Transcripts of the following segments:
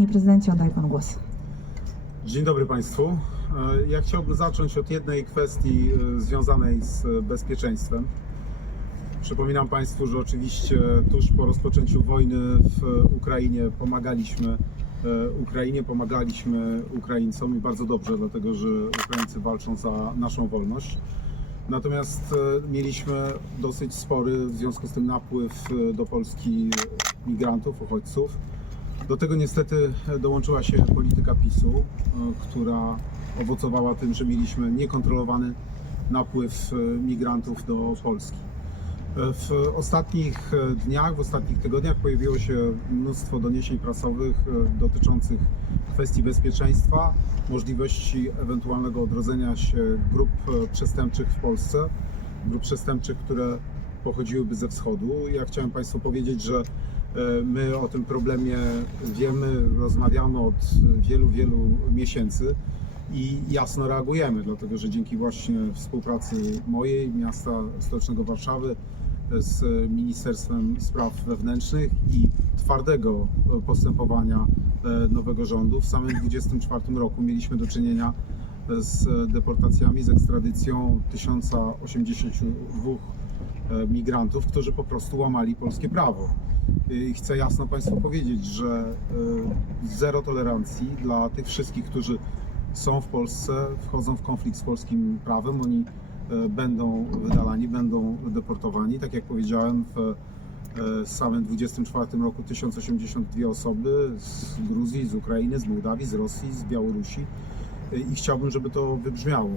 Panie prezydencie, oddaję Pan głos. Dzień dobry Państwu. E, Ja chciałbym zacząć od jednej kwestii e, związanej z e, bezpieczeństwem. Przypominam Państwu, że oczywiście tuż po rozpoczęciu wojny w Ukrainie pomagaliśmy Ukrainie, pomagaliśmy Ukraińcom i bardzo dobrze, dlatego że Ukraińcy walczą za naszą wolność. Natomiast mieliśmy dosyć spory w związku z tym napływ do Polski migrantów, uchodźców. Do tego niestety dołączyła się polityka PiSu, e, która owocowała tym, że mieliśmy niekontrolowany napływ e, migrantów do Polski. E, W ostatnich dniach, w ostatnich tygodniach pojawiło się mnóstwo doniesień prasowych dotyczących kwestii bezpieczeństwa, możliwości ewentualnego odrodzenia się grup przestępczych w Polsce, grup przestępczych, które pochodziłyby ze wschodu. Ja chciałem Państwu powiedzieć, że my o tym problemie wiemy, rozmawiamy od wielu, wielu miesięcy i jasno reagujemy, dlatego że dzięki właśnie współpracy mojej, miasta stołecznego Warszawy z Ministerstwem Spraw Wewnętrznych i twardego postępowania e, nowego rządu w samym 24 roku mieliśmy do czynienia z deportacjami, z ekstradycją 1082 e, migrantów, którzy po prostu łamali polskie prawo. I chcę jasno Państwu powiedzieć, że e, zero tolerancji dla tych wszystkich, którzy są w Polsce, wchodzą w konflikt z polskim prawem. Oni e, będą wydalani, będą deportowani. Tak jak powiedziałem, w samym 24 roku 1082 osoby z Gruzji, z Ukrainy, z Mołdawii, z Rosji, z Białorusi i chciałbym, żeby to wybrzmiało.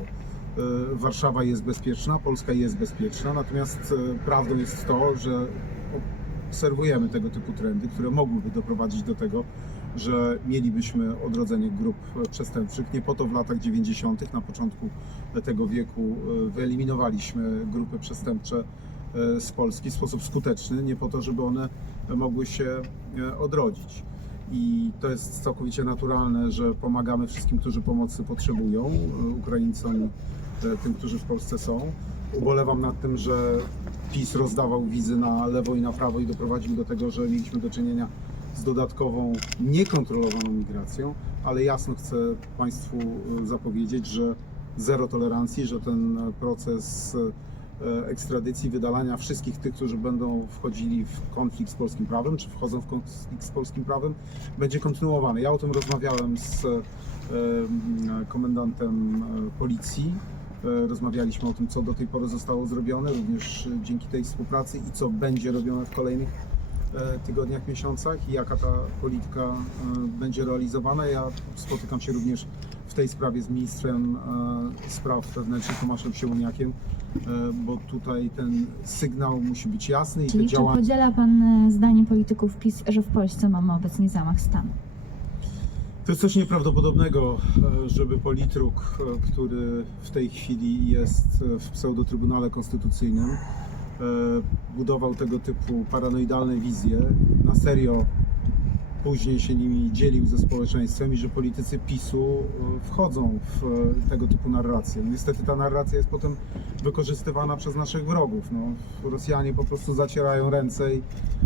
Warszawa jest bezpieczna, Polska jest bezpieczna, natomiast prawdą jest to, że obserwujemy tego typu trendy, które mogłyby doprowadzić do tego, że mielibyśmy odrodzenie grup przestępczych. Nie po to w latach 90., na początku tego wieku, e, wyeliminowaliśmy grupy przestępcze e, z Polski w sposób skuteczny, nie po to, żeby one mogły się e, odrodzić. I to jest całkowicie naturalne, że pomagamy wszystkim, którzy pomocy potrzebują, Ukraińcom, tym, którzy w Polsce są. Ubolewam nad tym, że PiS rozdawał wizy na lewo i na prawo i doprowadził do tego, że mieliśmy do czynienia z dodatkową, niekontrolowaną migracją, ale jasno chcę Państwu e, zapowiedzieć, że zero tolerancji, że ten proces e, ekstradycji, wydalania wszystkich tych, którzy będą wchodzili w konflikt z polskim prawem, czy wchodzą w konflikt z polskim prawem, będzie kontynuowany. Ja o tym rozmawiałem z m, komendantem policji. E, Rozmawialiśmy o tym, co do tej pory zostało zrobione, również e, dzięki tej współpracy i co będzie robione w kolejnych e, tygodniach, miesiącach i jaka ta polityka będzie realizowana. Ja spotykam się również w tej sprawie z ministrem spraw wewnętrznych Tomaszem Siemoniakiem, e, bo tutaj ten sygnał musi być jasny i Czyli te czy działania. podziela Pan zdanie polityków PiS, że w Polsce mamy obecnie zamach stanu? To jest coś nieprawdopodobnego, e, żeby politruk, e, który w tej chwili jest e, w pseudotrybunale konstytucyjnym, budował tego typu paranoidalne wizje, na serio później się nimi dzielił ze społeczeństwem i że politycy PiSu e, wchodzą w e, tego typu narracje. Niestety ta narracja jest potem wykorzystywana przez naszych wrogów. No, Rosjanie po prostu zacierają ręce i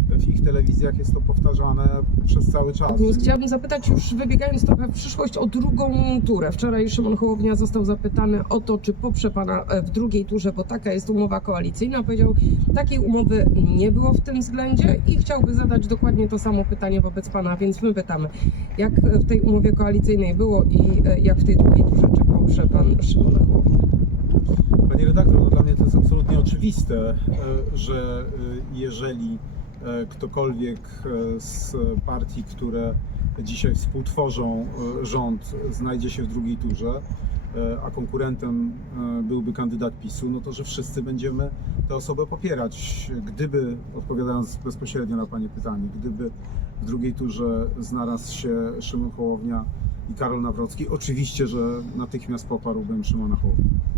w ich telewizjach jest to powtarzane przez cały czas. Chciałabym zapytać, już wybiegając trochę w przyszłość, o drugą turę. Wczoraj Szymon Hołownia został zapytany o to, czy poprze pana e, w drugiej turze, bo taka jest umowa koalicyjna. Powiedział, takiej umowy nie było w tym względzie i chciałby zadać dokładnie to samo pytanie wobec pana, więc my pytamy, jak w tej umowie koalicyjnej było i e, jak w tej drugiej turze, czy poprze pan Szymon Hołownia? Panie redaktor, no dla mnie to jest absolutnie oczywiste, e, że e, jeżeli ktokolwiek z partii, które dzisiaj współtworzą rząd, znajdzie się w drugiej turze, a konkurentem e, byłby kandydat PiSu, no to że wszyscy będziemy tę osobę popierać. Gdyby, odpowiadając bezpośrednio na Pani pytanie, gdyby w drugiej turze znalazł się Szymon Hołownia i Karol Nawrocki, oczywiście, że natychmiast poparłbym Szymona Hołownię.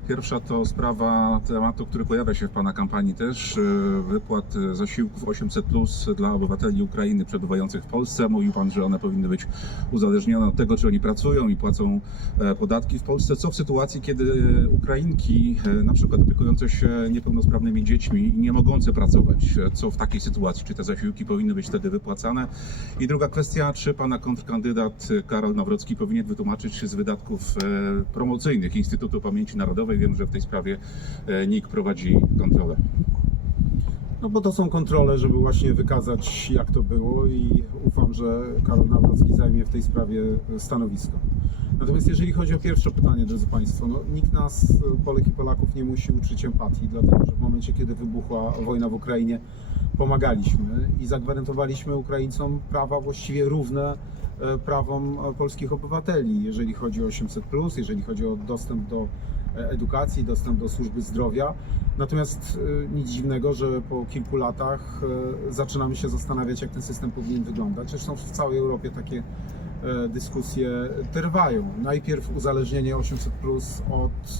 Pierwsza to sprawa tematu, który pojawia się w Pana kampanii też, e, wypłat zasiłków 800 plus dla obywateli Ukrainy przebywających w Polsce. Mówił Pan, że one powinny być uzależnione od tego, czy oni pracują i płacą e, podatki w Polsce. Co w sytuacji, kiedy e, Ukrainki, e, na przykład opiekujące się niepełnosprawnymi dziećmi i nie mogące pracować, co w takiej sytuacji? Czy te zasiłki powinny być wtedy wypłacane? I druga kwestia, czy Pana kontrkandydat Karol Nawrocki powinien wytłumaczyć się z wydatków promocyjnych Instytutu Pamięci Narodowej? Wiem, że w tej sprawie e, NIK prowadzi kontrolę. No bo to są kontrole, żeby właśnie wykazać jak to było i ufam, że Karol Nawrocki zajmie w tej sprawie stanowisko. Natomiast jeżeli chodzi o pierwsze pytanie, drodzy Państwo, no, nikt nas, Polek i Polaków, nie musi uczyć empatii, dlatego że w momencie, kiedy wybuchła wojna w Ukrainie, pomagaliśmy i zagwarantowaliśmy Ukraińcom prawa właściwie równe e, prawom e, polskich obywateli, jeżeli chodzi o 800, jeżeli chodzi o dostęp do e, edukacji, dostęp do służby zdrowia. Natomiast e, nic dziwnego, że po kilku latach e, zaczynamy się zastanawiać, jak ten system powinien wyglądać. Zresztą w całej Europie takie e, dyskusje trwają. Najpierw uzależnienie 800 plus od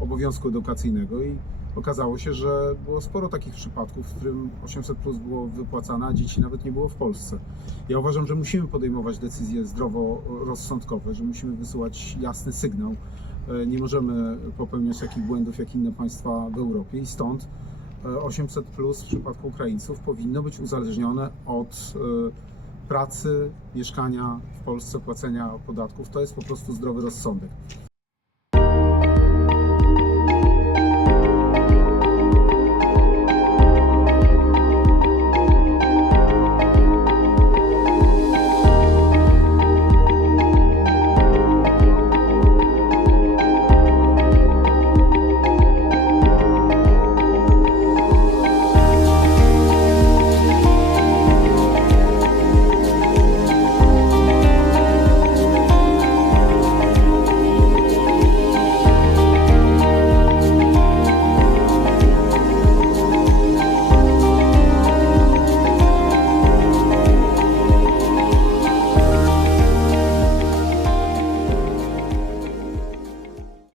obowiązku edukacyjnego i okazało się, że było sporo takich przypadków, w którym 800 plus było wypłacane, a dzieci nawet nie było w Polsce. Ja uważam, że musimy podejmować decyzje zdroworozsądkowe, że musimy wysyłać jasny sygnał. E, Nie możemy popełniać takich błędów jak inne państwa w Europie i stąd e, 800 plus w przypadku Ukraińców powinno być uzależnione od e, pracy, mieszkania w Polsce, płacenia podatków. To jest po prostu zdrowy rozsądek.